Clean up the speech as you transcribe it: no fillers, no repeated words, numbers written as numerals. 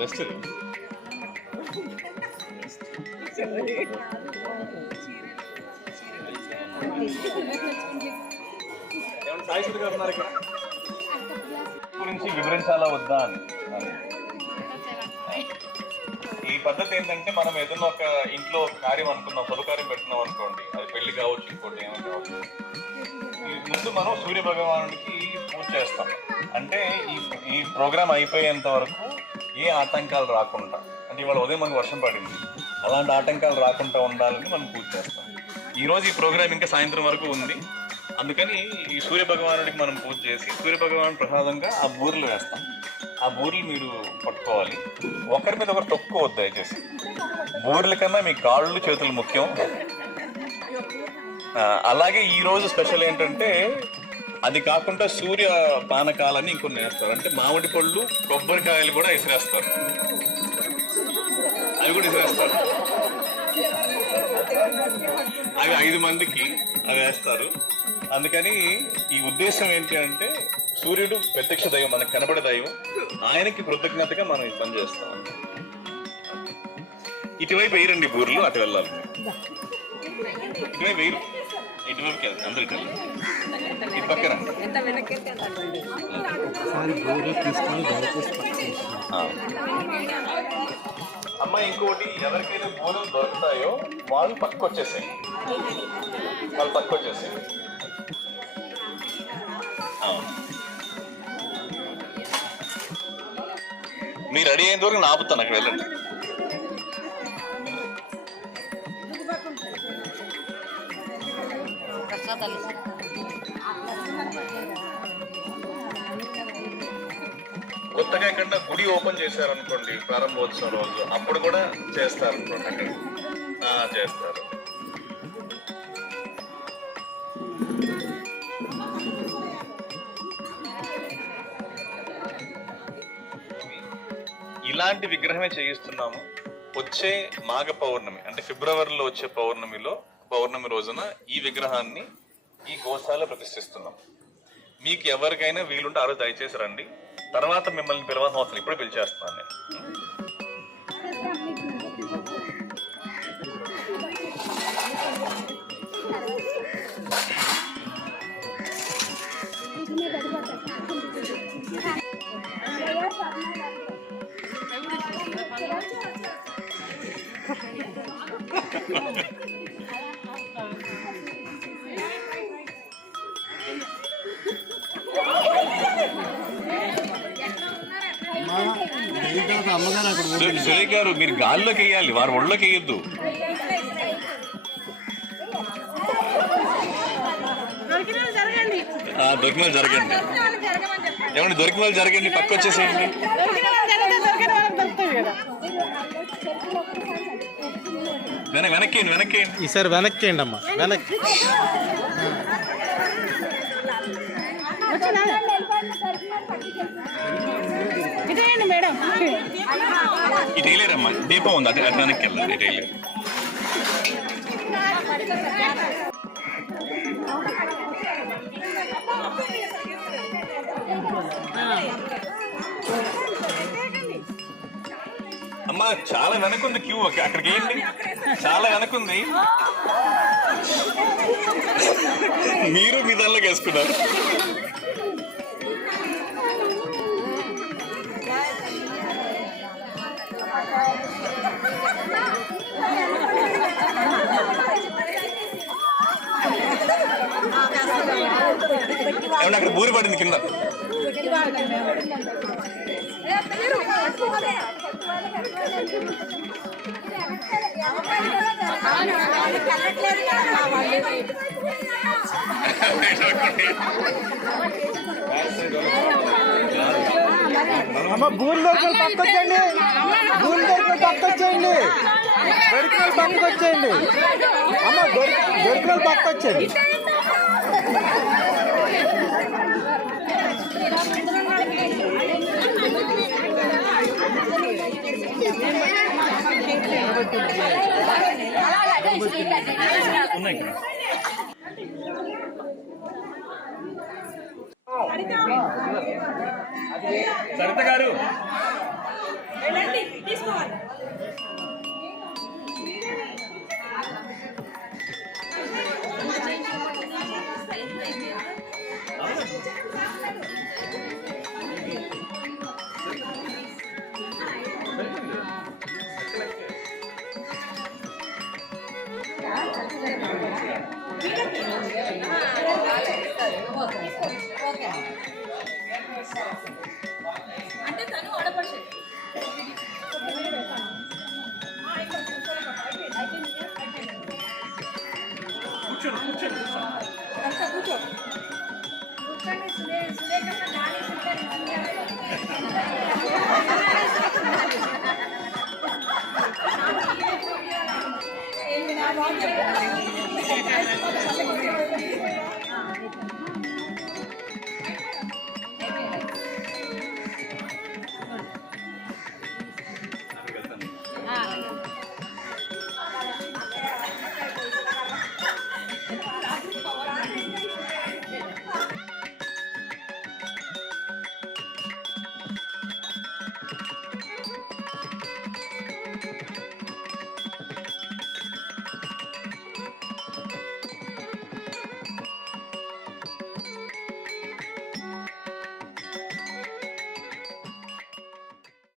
Best. Sai గారు ఉన్నారు ఇక్కడ గురించి వివరించాలా వద్దా అని. ఈ పద్ధతి ఏంటంటే మనం ఏదైనా ఒక ఇంట్లో కార్యం అనుకున్నాం, శుభకార్యం పెడుతున్నాం అనుకోండి, అది పెళ్లి కావచ్చు, ఇంకోటి ఏమైనా కావచ్చు, ముందు మనం సూర్య భగవానుడికి పూజ చేస్తాం. అంటే ఈ ప్రోగ్రామ్ అయిపోయేంత వరకు ఏ ఆటంకాలు రాకుండా, అంటే ఇవాళ ఉదయం మనకు వర్షం పడింది, అలాంటి ఆటంకాలు రాకుండా ఉండాలని మనం పూజ చేస్తాం. ఈరోజు ఈ ప్రోగ్రామ్ ఇంకా సాయంత్రం వరకు ఉంది, అందుకని ఈ సూర్య భగవానుడికి మనం పూజ చేసి సూర్య భగవాను ప్రసాదంగా ఆ బూరెలు వేస్తాం. ఆ బూరెలు మీరు పట్టుకోవాలి, ఒకరి మీద ఒకరు తొక్కుకోవద్దు దయచేసి. బూరెల కన్నా మీ కాళ్ళు చేతులు ముఖ్యం. అలాగే ఈరోజు స్పెషల్ ఏంటంటే, అది కాకుండా సూర్య పానకాలని ఇంకొన్ని వేస్తారు. అంటే మామిడి పళ్ళు, కొబ్బరికాయలు కూడా విసిరేస్తారు, అవి కూడా విసిరేస్తారు. అవి 5 మందికి అవి వేస్తారు. అందుకని ఈ ఉద్దేశం ఏంటి అంటే, సూర్యుడు ప్రత్యక్ష దైవం, మనకు కనబడే దైవం, ఆయనకి కృతజ్ఞతగా మనం ఈ పని చేస్తాం. ఇటువైపు వేయరండి బూర్లు, అటు వెళ్ళాలి. ఇటువైపు వేయరు, ఇటువైపుకి అందరు ఇటు ఇటు పక్కన. అమ్మ ఇంకోటి, ఎవరికైతే బూరెలు దొరుకుతాయో వాళ్ళు పక్కకు వచ్చేసాయి, వాళ్ళు పక్కకు వచ్చేసాయి. మీరు రెడీ అయిన వరకు నాపుతాను, అక్కడ వెళ్ళండి. కొత్తగా ఎక్కడ గుడి ఓపెన్ చేశారనుకోండి ప్రారంభోత్సవం రోజు, అప్పుడు కూడా చేస్తారనుకోండి, అక్కడ చేస్తారు. ఇలాంటి విగ్రహమే చేయిస్తున్నాము. వచ్చే మాఘ పౌర్ణమి అంటే ఫిబ్రవరిలో వచ్చే పౌర్ణమి రోజున ఈ విగ్రహాన్ని ఈ గోశాల ప్రతిష్ఠిస్తున్నాం. మీకు ఎవరికైనా వీలుంటే ఆ రోజు దయచేసి రండి. తర్వాత మిమ్మల్ని పిలవాల్సిన అవసరం, ఇప్పుడే పిలిచేస్తున్నాను నేను. సురేష్ గారు, మీరు గాల్లోకి వేయాలి, వారు ఒళ్ళోకి వేయద్దు. దొరికిన వాళ్ళు జరగండి. ఏమండి, దొరికిన వాళ్ళు జరగండి, పక్క వచ్చేసేయండి. వెనక్కి ఈసారి వెనక్కిండి అమ్మా, వెనక్కి. ఇటు వేయలేరమ్మా, దీపం ఉంది, అటు వెనక్కి వెళ్ళాలి, ఇటు వేయలేరు. అమ్మా చాలా వెనకుంది క్యూ, అక్కడికి ఏంటి, చాలా వెనకుంది. మీరు మీ దానిలోకి వేసుకున్నారు. ఏమన్నా అక్కడ బూరి పడింది కింద. అమ్మ బూరి దొరికిన పక్కొచ్చేయండి, బూరి దొరికిన పక్కొచ్చేయండి, దొరికిన పక్కకొచ్చేయండి. అమ్మ దొరికిన పక్కొచ్చేయండి. సరిత గారు, తీసుకోవాలి.